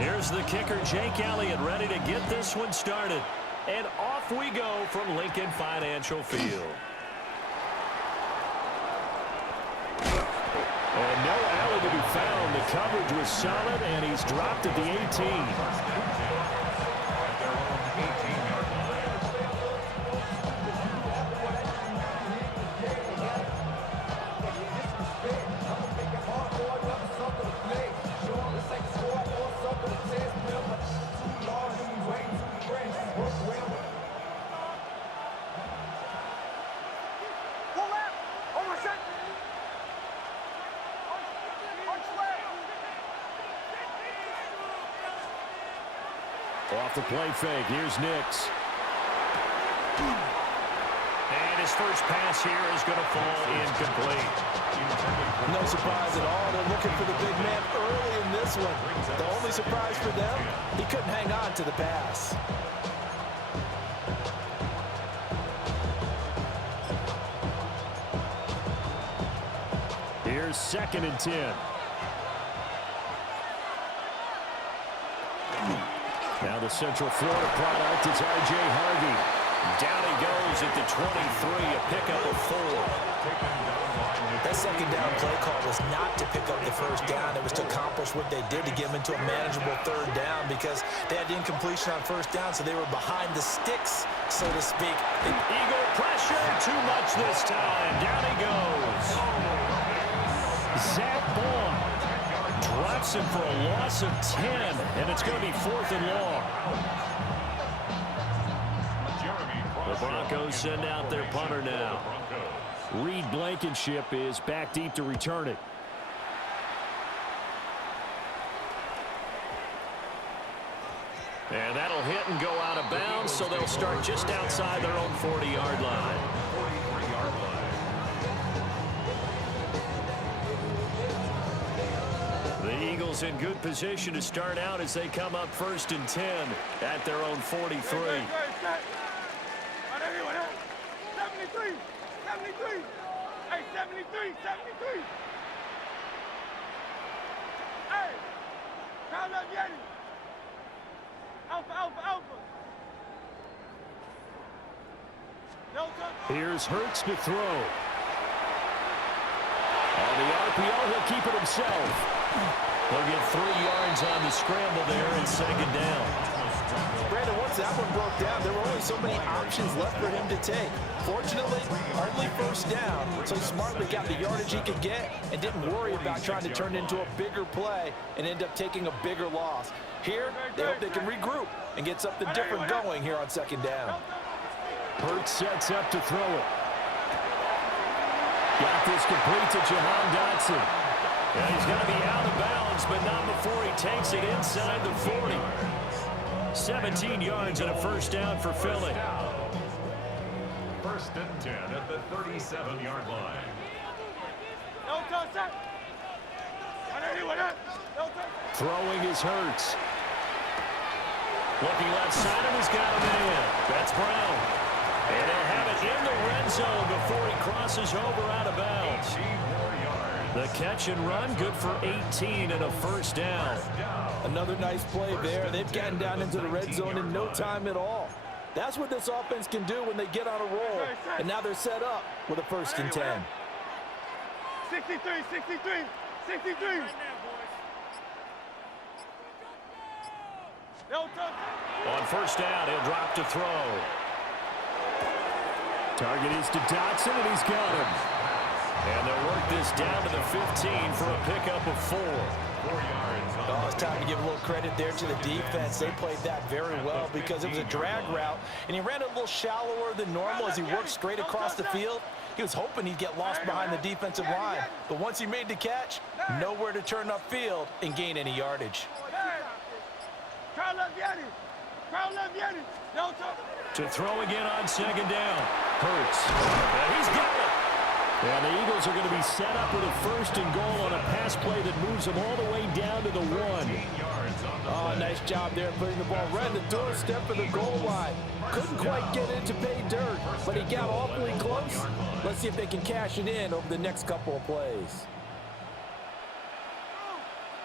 Here's the kicker, Jake Elliott, ready to get this one started. And off we go from Lincoln Financial Field. And no alley to be found. The coverage was solid, and he's dropped at the 18. Off the play fake, here's Nix. And his first pass here is going to fall incomplete. No surprise at all. They're looking for the big man early in this one. The only surprise for them, he couldn't hang on to the pass. Here's 2nd and 10. Now the Central Florida product is R.J. Harvey. Down he goes at the 23, a pickup of 4. That second down play call was not to pick up the first down. It was to accomplish what they did to get them into a manageable 3rd down because they had incompletion on 1st down, so they were behind the sticks, so to speak. Eagle pressure, too much this time. Down he goes. Zach Bond drops him for a loss of 10, and it's going to be 4th and long. The Broncos send out their punter now. Reed Blankenship is back deep to return it. And that'll hit and go out of bounds, so they'll start just outside their own 40-yard line. The Eagles in good position to start out as they come up 1st and 10 at their own 43. 73, 73. Hey, 73, 73. Hey, round up Yeti. Alpha, alpha, alpha. No touch. Here's Hurts to throw. On the RPO, he'll keep it himself. He'll get 3 yards on the scramble there and 2nd down. Brandon, once that one broke down, there were only so many options left for him to take. Fortunately, only 1st down, so he smartly got the yardage he could get and didn't worry about trying to turn it into a bigger play and end up taking a bigger loss. Here, they hope they can regroup and get something different going here on 2nd down. Hurts sets up to throw it. Got this complete to Jahan Dotson. And he's going to be out of bounds, but not before he takes it inside the 40. 17 yards and a 1st down for Philly. 1st and 10 at the 37-yard line. No touch. Throwing is Hurts. Looking left side, and he's got a man. That's Brown. And they'll have it in the red zone before he crosses over out of bounds. The catch and run, good for 18 and a 1st down. Another nice play there. They've gotten down into the red zone in no time at all. That's what this offense can do when they get on a roll. And now they're set up with a 1st and 10. 63, 63, 63. No touch. On 1st down, he'll drop to throw. Target is to Dotson, and he's got him. And they'll work this down to the 15 for a pickup of 4. 4 yards. Oh, it's time to give a little credit there to the defense. They played that very well because it was a drag route, and he ran a little shallower than normal as he worked straight across the field. He was hoping he'd get lost behind the defensive line, but once he made the catch, nowhere to turn upfield and gain any yardage. Crowd left Yeti. Crowd left Yeti. No touch. To throw again on 2nd down. Hurts. And he's got it. And the Eagles are going to be set up with a 1st and goal on a pass play that moves them all the way down to the 1. Oh, nice job there putting the ball right in the doorstep of the goal line. Couldn't quite get it to pay dirt, but he got awfully close. Let's see if they can cash it in over the next couple of plays.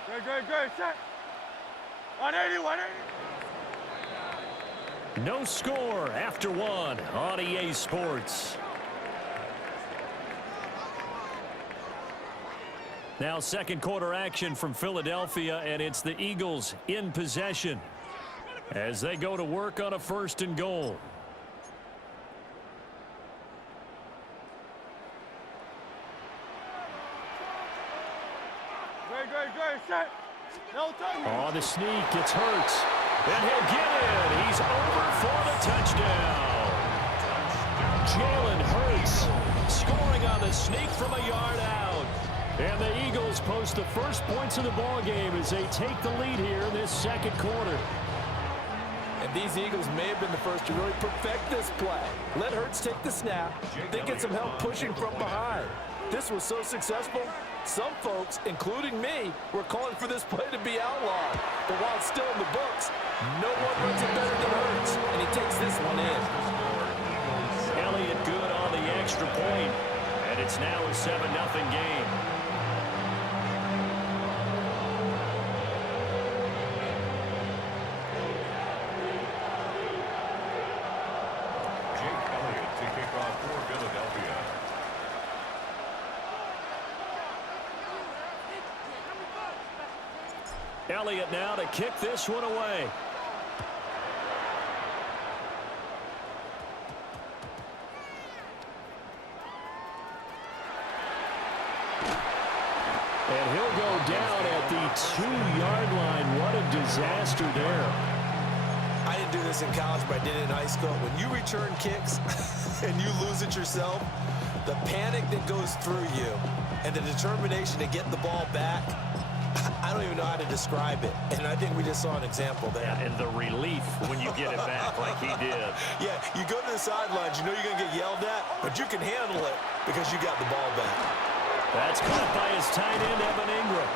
Good, set. 180, 180. No score after one on EA Sports. Now second quarter action from Philadelphia, and it's the Eagles in possession as they go to work on a 1st and goal. Great, set. No time. On the sneak, it's Hurts. And he'll get it. He's over for the touchdown. Jalen Hurts scoring on the sneak from a yard out. And the Eagles post the first points of the ball game as they take the lead here in this second quarter. And these Eagles may have been the first to really perfect this play. Let Hurts take the snap, then get some help pushing from behind. This was so successful, some folks, including me, were calling for this play to be outlawed. But while it's still in the books, no one runs it better than Hurts, and he takes this one in. Elliott good on the extra point, and it's now a 7-0 game. Jake Elliott to kick off for Philadelphia. Elliott now to kick this one away. And he'll go down at the 2-yard line. What a disaster there. I didn't do this in college, but I did it in high school. When you return kicks and you lose it yourself, the panic that goes through you and the determination to get the ball back, I don't even know how to describe it. And I think we just saw an example there. Yeah, and the relief when you get it back like he did. Yeah, you go to the sidelines, you know you're going to get yelled at, but you can handle it because you got the ball back. That's caught by his tight end, Evan Ingram.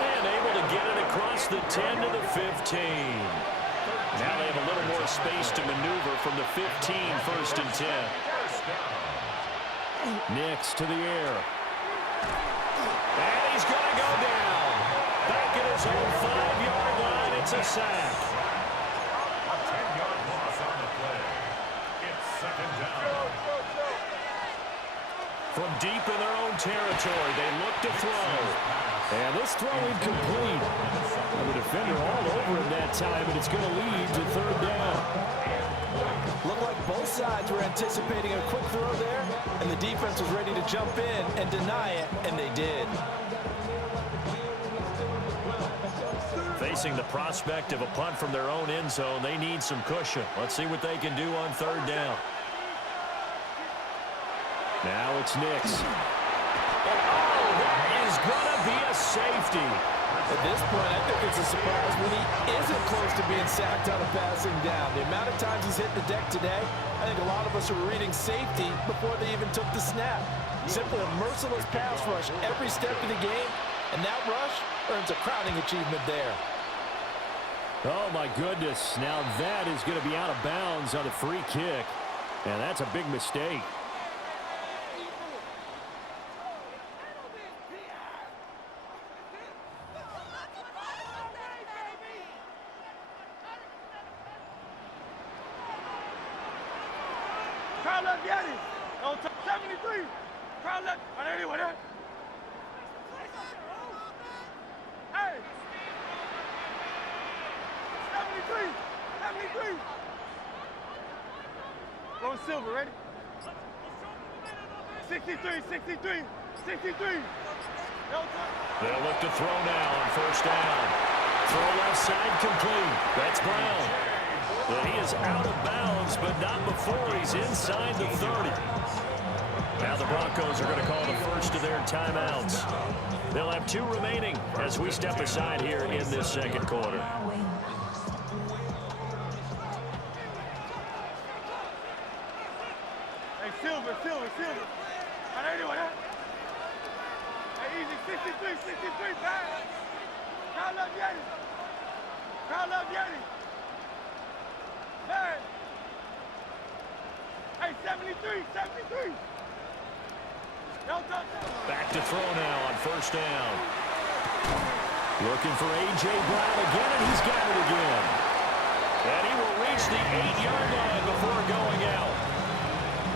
And able to get it across the 10 to the 15. Now they have a little more space to maneuver from the 15, 1st and 10. Nix to the air. And he's going to go down. Back at his own 5-yard line, it's a sack. A 10-yard loss on the play. It's 2nd down. From deep in their own territory, they look to throw. And this throw incomplete. And the defender all over him that time, and it's going to lead to 3rd down. Looked like both sides were anticipating a quick throw there, and the defense was ready to jump in and deny it, and they did. Facing the prospect of a punt from their own end zone, they need some cushion. Let's see what they can do on 3rd down. Now it's Nix. And oh, that is going to be a safety. At this point, I think it's a surprise when he isn't close to being sacked on a passing down. The amount of times he's hit the deck today, I think a lot of us were reading safety before they even took the snap. Simply a merciless pass rush every step of the game, and that rush earns a crowning achievement there. Oh, my goodness. Now that is going to be out of bounds on a free kick, and that's a big mistake. Crowd left, Yanni. No, 73. Crowd left. 180, 180. Hey. 73. 73. Go Silver, ready? 63. They'll look to throw now on 1st down. Throw left side complete. That's Brown. But he is out of bounds, but not before he's inside the 30. Now the Broncos are going to call the first of their timeouts. They'll have 2 remaining as we step aside here in this second quarter. Hey, Silver. 180, 180. Hey, easy. 63, pass. Crowd left, Yanni. Hey, 73. Back to throw now on 1st down. Looking for A.J. Brown again, and he's got it again. And he will reach the 8-yard line before going out.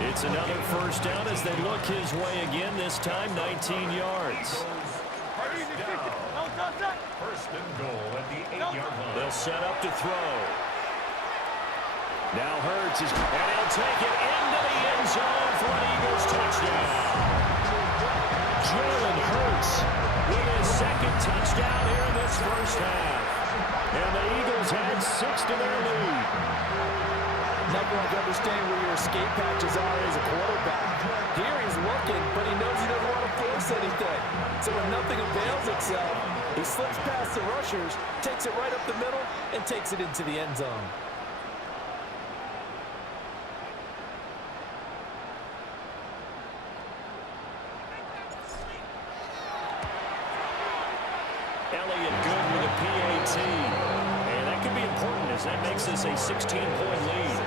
It's another first down as they look his way again, this time 19 yards. First and goal at the 8-yard line. They'll set up to throw. Now Hurts is, and he'll take it into the end zone for an Eagles touchdown. Jalen Hurts with his second touchdown here in this first half. And the Eagles had 6 to their lead. Never like understand where your escape patches are as a quarterback. Here he's looking, but he knows he doesn't want to force anything. So when nothing avails itself, he slips past the rushers, takes it right up the middle, and takes it into the end zone. Elliott good with a PAT. And that could be important as that makes this a 16-point lead.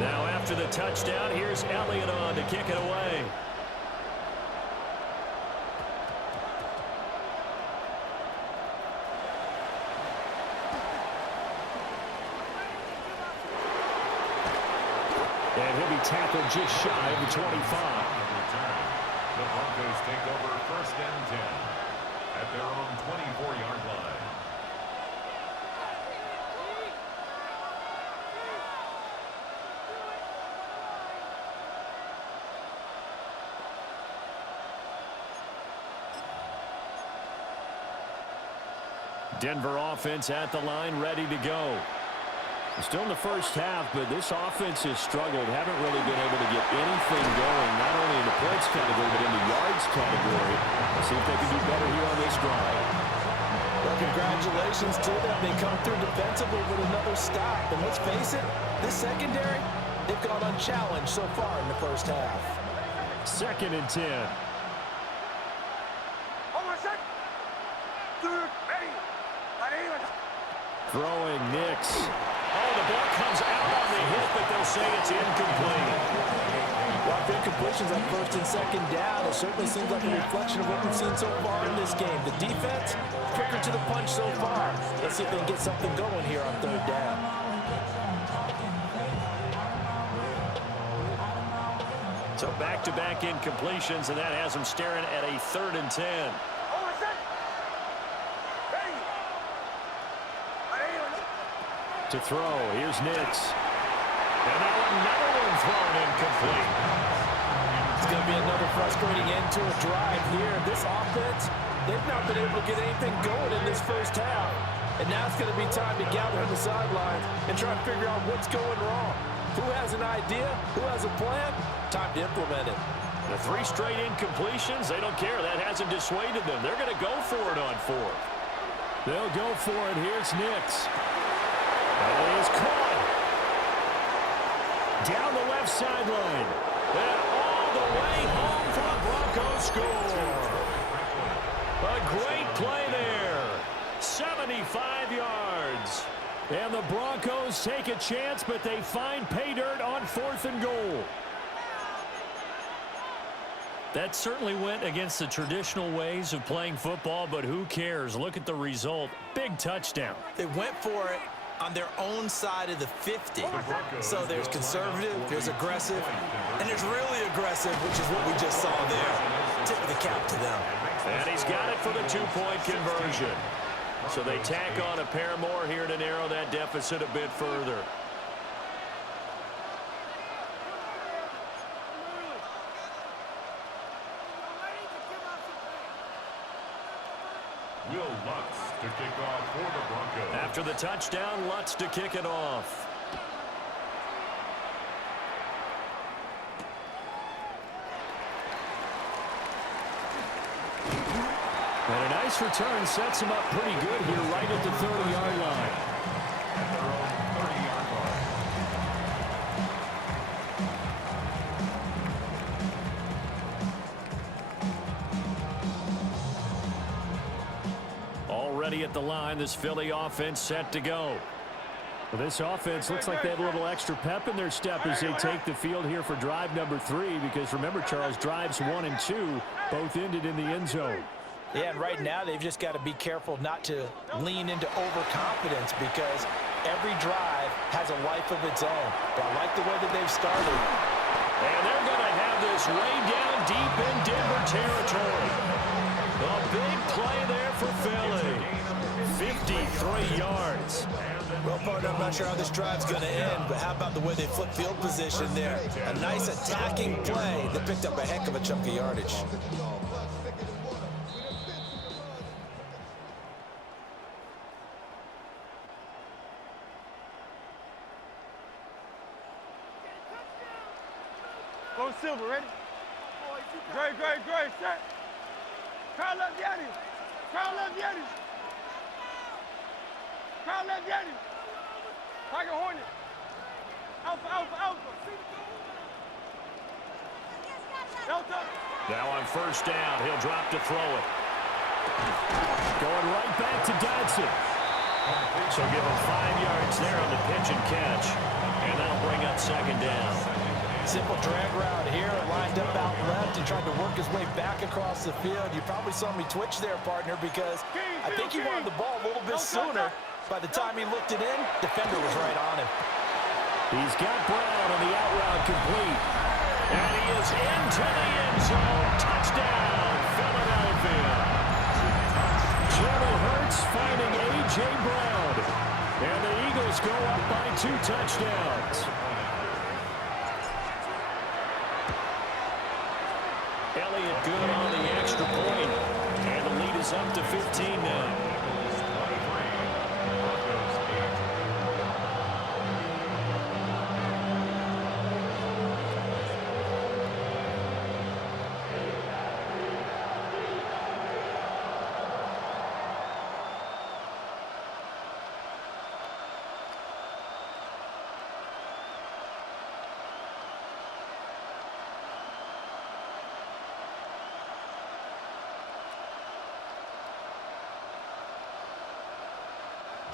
Now after the touchdown, here's Elliott on to kick it away. And he'll be tackled just shy of the 25. The Broncos take over first and 10 at their own 24-yard line. Denver offense at the line, ready to go. Still in the first half, but this offense has struggled. Haven't really been able to get anything going, not only in the points category, but in the yards category. Let's see if they can do better here on this drive. Well, congratulations to them. They come through defensively with another stop. And let's face it, this secondary, they've gone unchallenged so far in the first half. 2nd and 10. Throwing Nix. Oh, the ball comes out on the hit, but they'll say it's incomplete. Well, the incompletions on first and second down, it certainly seems like a reflection of what we've seen so far in this game. The defense, quicker to the punch so far. Let's see if they can get something going here on third down. So back-to-back incompletions, and that has them staring at a 3rd and 10. To throw, here's Nix. And now another one thrown incomplete. It's going to be another frustrating end to a drive here. This offense, they've not been able to get anything going in this first half. And now it's going to be time to gather on the sidelines and try to figure out what's going wrong. Who has an idea? Who has a plan? Time to implement it. The 3 straight incompletions, they don't care. That hasn't dissuaded them. They're going to go for it on 4th. They'll go for it. Here's Nix. That is caught. Down the left sideline. And all the way home for the Broncos score. A great play there. 75 yards. And the Broncos take a chance, but they find pay dirt on 4th and goal. That certainly went against the traditional ways of playing football, but who cares? Look at the result. Big touchdown. They went for it on their own side of the 50. So there's conservative, there's aggressive, and there's really aggressive, which is what we just saw there. Tip of the cap to them. And he's got it for the 2-point conversion. So they tack on a pair more here to narrow that deficit a bit further. Will Lutz to kick off for the Broncos. After the touchdown, Lutz to kick it off. And a nice return sets him up pretty good here right at the 30-yard line. At their own 30-yard line. ready at the line. This Philly offense set to go. Well, this offense looks like they have a little extra pep in their step as they take the field here for drive number 3, because remember, Charles, drives 1 and 2 both ended in the end zone. Yeah, and right now they've just got to be careful not to lean into overconfidence, because every drive has a life of its own. But I like the way that they've started. And they're going to have this way down deep in Denver territory. A big play there for Philly. 53 yards. Well, partner, I'm not sure how this drive's going to end, but how about the way they flip field position there? A nice attacking play that picked up a heck of a chunk of yardage. Go Silver, ready? Great, set. Crowd left Yanni. Crowd left Yanni. Crowd left Yanni. Tiger Hornet. Alpha. Delta. Now on first down, he'll drop to throw it. Going right back to Dodson. So give him 5 yards there on the pitch and catch. And that'll bring up second down. Simple drag route here, lined up out left and tried to work his way back across the field. You probably saw me twitch there, partner, because I think he wanted the ball a little bit sooner. By the time he looked it in, defender was right on him. He's got Brown on the out route complete. And he is into the end zone. Touchdown, Philadelphia. Jalen Hurts finding A.J. Brown. And the Eagles go up by 2 touchdowns. Elliott good on the extra point. And the lead is up to 15 now.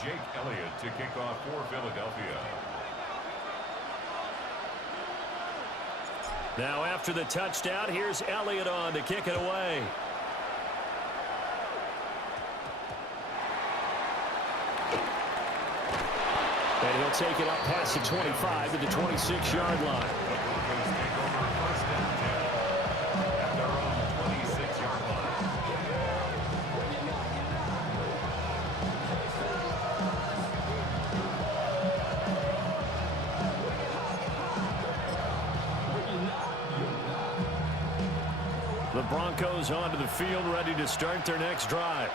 Jake Elliott to kick off for Philadelphia. Now after the touchdown, here's Elliott on to kick it away. And he'll take it up past the 25 to the 26-yard line. The Broncos onto the field, ready to start their next drive.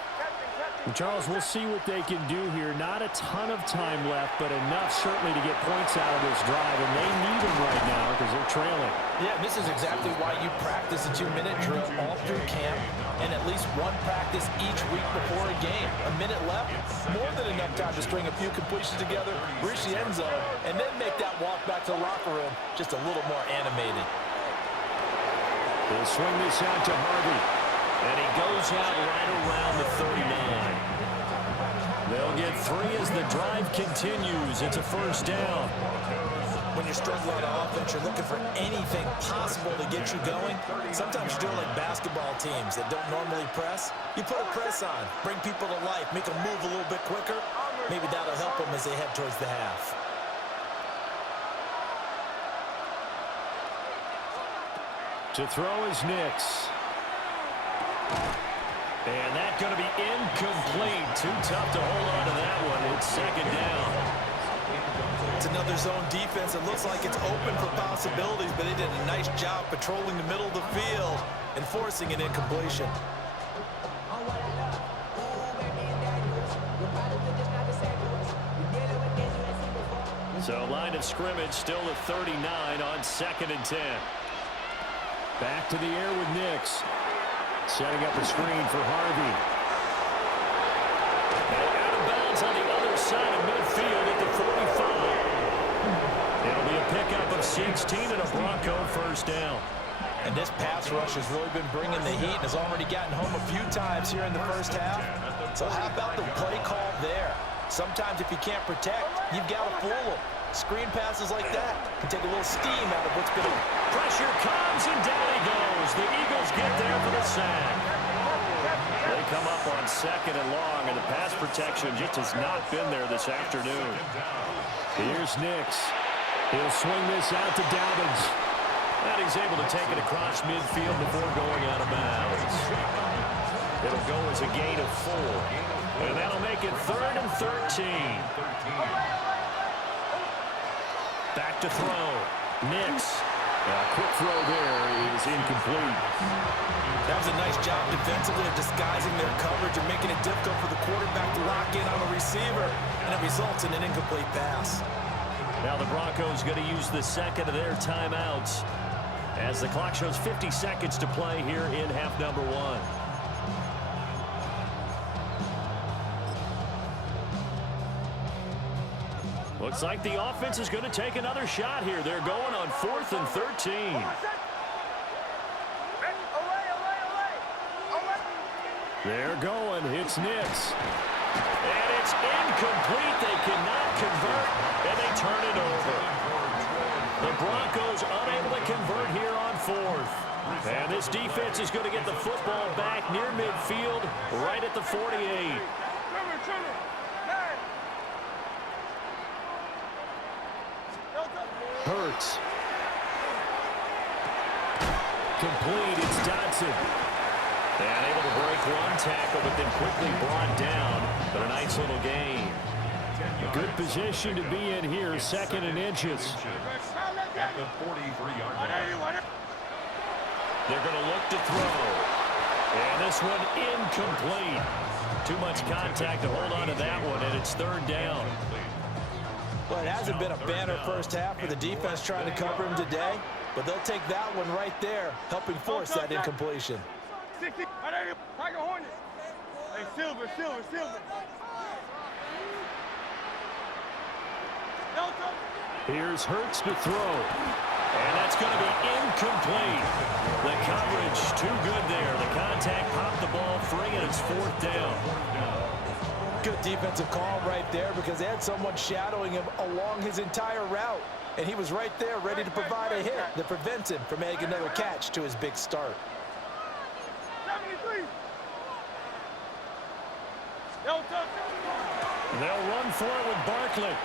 And Charles, we'll see what they can do here. Not a ton of time left, but enough certainly to get points out of this drive, and they need them right now because they're trailing. Yeah, this is exactly why you practice a 2-minute drill all through camp, and at least one practice each week before a game. A minute left, more than enough time to string a few completions together, reach the end zone, and then make that walk back to the locker room just a little more animated. They'll swing this out to Harvey. And he goes out right around the 39. They'll get 3 as the drive continues. It's a first down. When you're struggling on offense, you're looking for anything possible to get you going. Sometimes you're doing like basketball teams that don't normally press. You put a press on, bring people to life, make them move a little bit quicker. Maybe that'll help them as they head towards the half. To throw is Nix. And that's going to be incomplete. Too tough to hold on to that one. It's second down. It's another zone defense. It looks like it's open for possibilities, but they did a nice job patrolling the middle of the field and forcing an incompletion. So line of scrimmage still at 39 on 2nd and 10. Back to the air with Nix. Setting up a screen for Harvey. And out of bounds on the other side of midfield at the 45. It'll be a pickup of 16 and a Bronco first down. And this pass rush has really been bringing the heat and has already gotten home a few times here in the first half. So how about the play call there? Sometimes if you can't protect, you've got to fool them. Screen passes like that can take a little steam out of what's been a... Pressure comes, and down he goes. The Eagles get there for the sack. They come up on 2nd and long, and the pass protection just has not been there this afternoon. Here's Nix. He'll swing this out to Dobbins. And he's able to take it across midfield before going out of bounds. It'll go as a gain of 4. And that'll make it 3rd and 13. Back to throw. Nix. Quick throw there is incomplete. That was a nice job defensively of disguising their coverage and making it difficult for the quarterback to lock in on the receiver. And it results in an incomplete pass. Now the Broncos going to use the second of their timeouts as the clock shows 50 seconds to play here in half number 1. Looks like the offense is going to take another shot here. They're going on 4th and 13. They're going. It's Nix. And it's incomplete. They cannot convert, and they turn it over. The Broncos unable to convert here on 4th. And this defense is going to get the football back near midfield, right at the 48. Hurts. Complete. It's Dodson. And able to break one tackle, but then quickly brought down. But a nice little gain. Good position to be in here. 2nd and inches. At the 43-yard line. They're going to look to throw. And this one incomplete. Too much contact to hold on to that one, and it's 3rd down. Well, it hasn't been a banner first half for the defense trying to cover him today, but they'll take that one right there, helping force that incompletion. 60. Tiger Hornet. Hey, Silver. Delta. Here's Hurts to throw. And that's going to be incomplete. The coverage too good there. The contact popped the ball free, and it's 4th down. Good defensive call right there because they had someone shadowing him along his entire route. And he was right there ready to provide a hit that prevents him from making another catch to his big start. 73. Delta. They'll run for it with Barkley.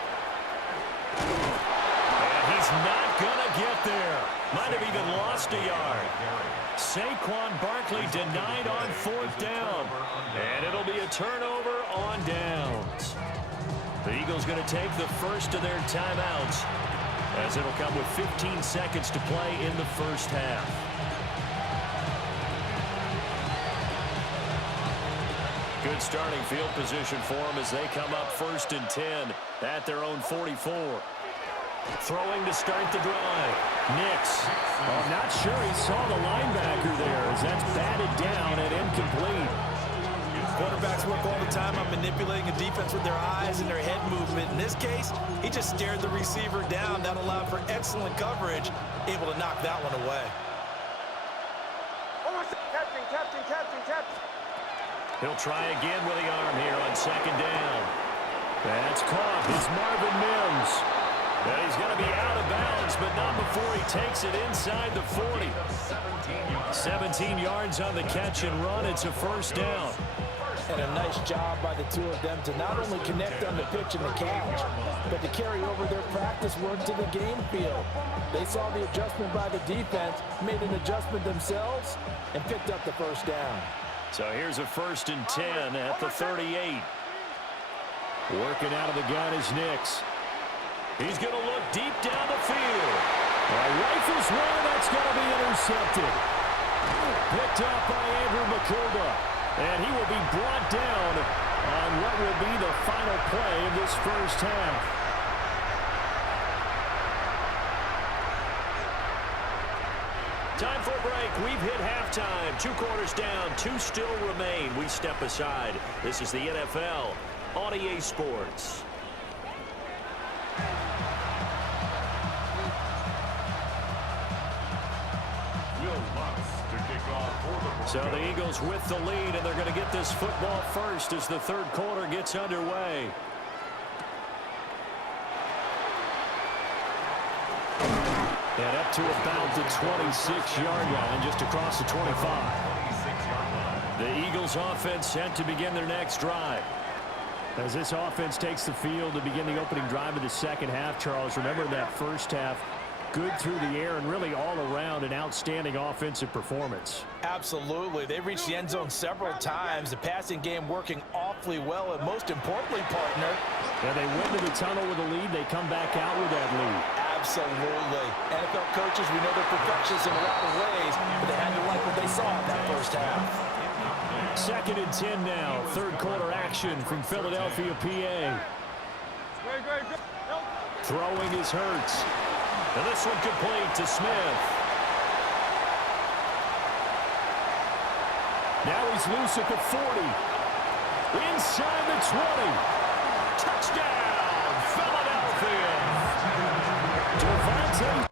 And he's not going to get there. Might have even lost a yard. Saquon Barkley denied on 4th down. And it'll be a turnover on downs. The Eagles going to take the first of their timeouts as it'll come with 15 seconds to play in the first half. Good starting field position for them as they come up 1st and 10 at their own 44. Throwing to start the drive. Nix. I'm not sure he saw the linebacker there as that's batted down and incomplete. Quarterbacks work all the time on manipulating a defense with their eyes and their head movement. In this case, he just stared the receiver down. That allowed for excellent coverage, able to knock that one away. Captain. He'll try again with the arm here on 2nd down. That's caught. It's Marvin Mims. And he's going to be out of bounds, but not before he takes it inside the 40. 17 yards on the catch and run. It's a 1st down. And a nice job by the two of them to not only connect on the pitch and the catch, but to carry over their practice work to the game field. They saw the adjustment by the defense, made an adjustment themselves, and picked up the 1st down. So here's a 1st and 10 at the 38. Working out of the gun is Nix. He's going to look deep down the field. Rifles one, that's going to be intercepted. Picked up by Andrew McCulba. And he will be brought down on what will be the final play of this first half. Time for a break. We've hit halftime. 2 quarters down, 2 still remain. We step aside. This is the NFL on EA Sports. Lutz to kick off for the Broncos. So the Eagles with the lead, and they're going to get this football first as the third quarter gets underway. And up to about the 26-yard line, just across the 25. 26-yard line. The Eagles offense set to begin their next drive. As this offense takes the field to begin the opening drive of the second half, Charles, remember that first half, good through the air and really all around an outstanding offensive performance. Absolutely. They reached the end zone several times. The passing game working awfully well, and most importantly, partner. And they went to the tunnel with a lead. They come back out with that lead. Absolutely. NFL coaches, we know they're perfectionists in a lot of ways, but they had to like what they saw in that first half. 2nd and 10 now. Third quarter action from Philadelphia, PA. Throwing is Hurts. And this one complete to Smith. Now he's loose at the 40. Inside the 20. Touchdown, Philadelphia. Devontae.